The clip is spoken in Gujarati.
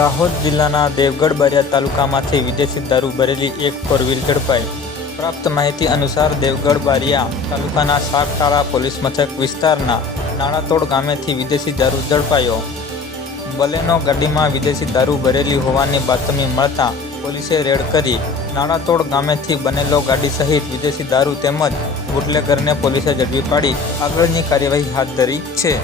દાહોદ જિલ્લાના દેવગઢ બરિયા તાલુકામાંથી વિદેશી દારૂ ભરેલી એક ફોર વ્હીલ ઝડપાઈ. પ્રાપ્ત માહિતી અનુસાર દેવગઢ બારિયા તાલુકાના સાગટાળા પોલીસ મથક વિસ્તારના નાણાતોડ ગામેથી વિદેશી દારૂ ઝડપાયો. બલેનો ગાડીમાં વિદેશી દારૂ ભરેલી હોવાની બાતમી મળતા પોલીસે રેડ કરી નાણાતોડ ગામેથી બનેલો ગાડી સહિત વિદેશી દારૂ તેમજ બુટલેગરને પોલીસે ઝડપી પાડી. આગળની કાર્યવાહી હાથ ધરી છે.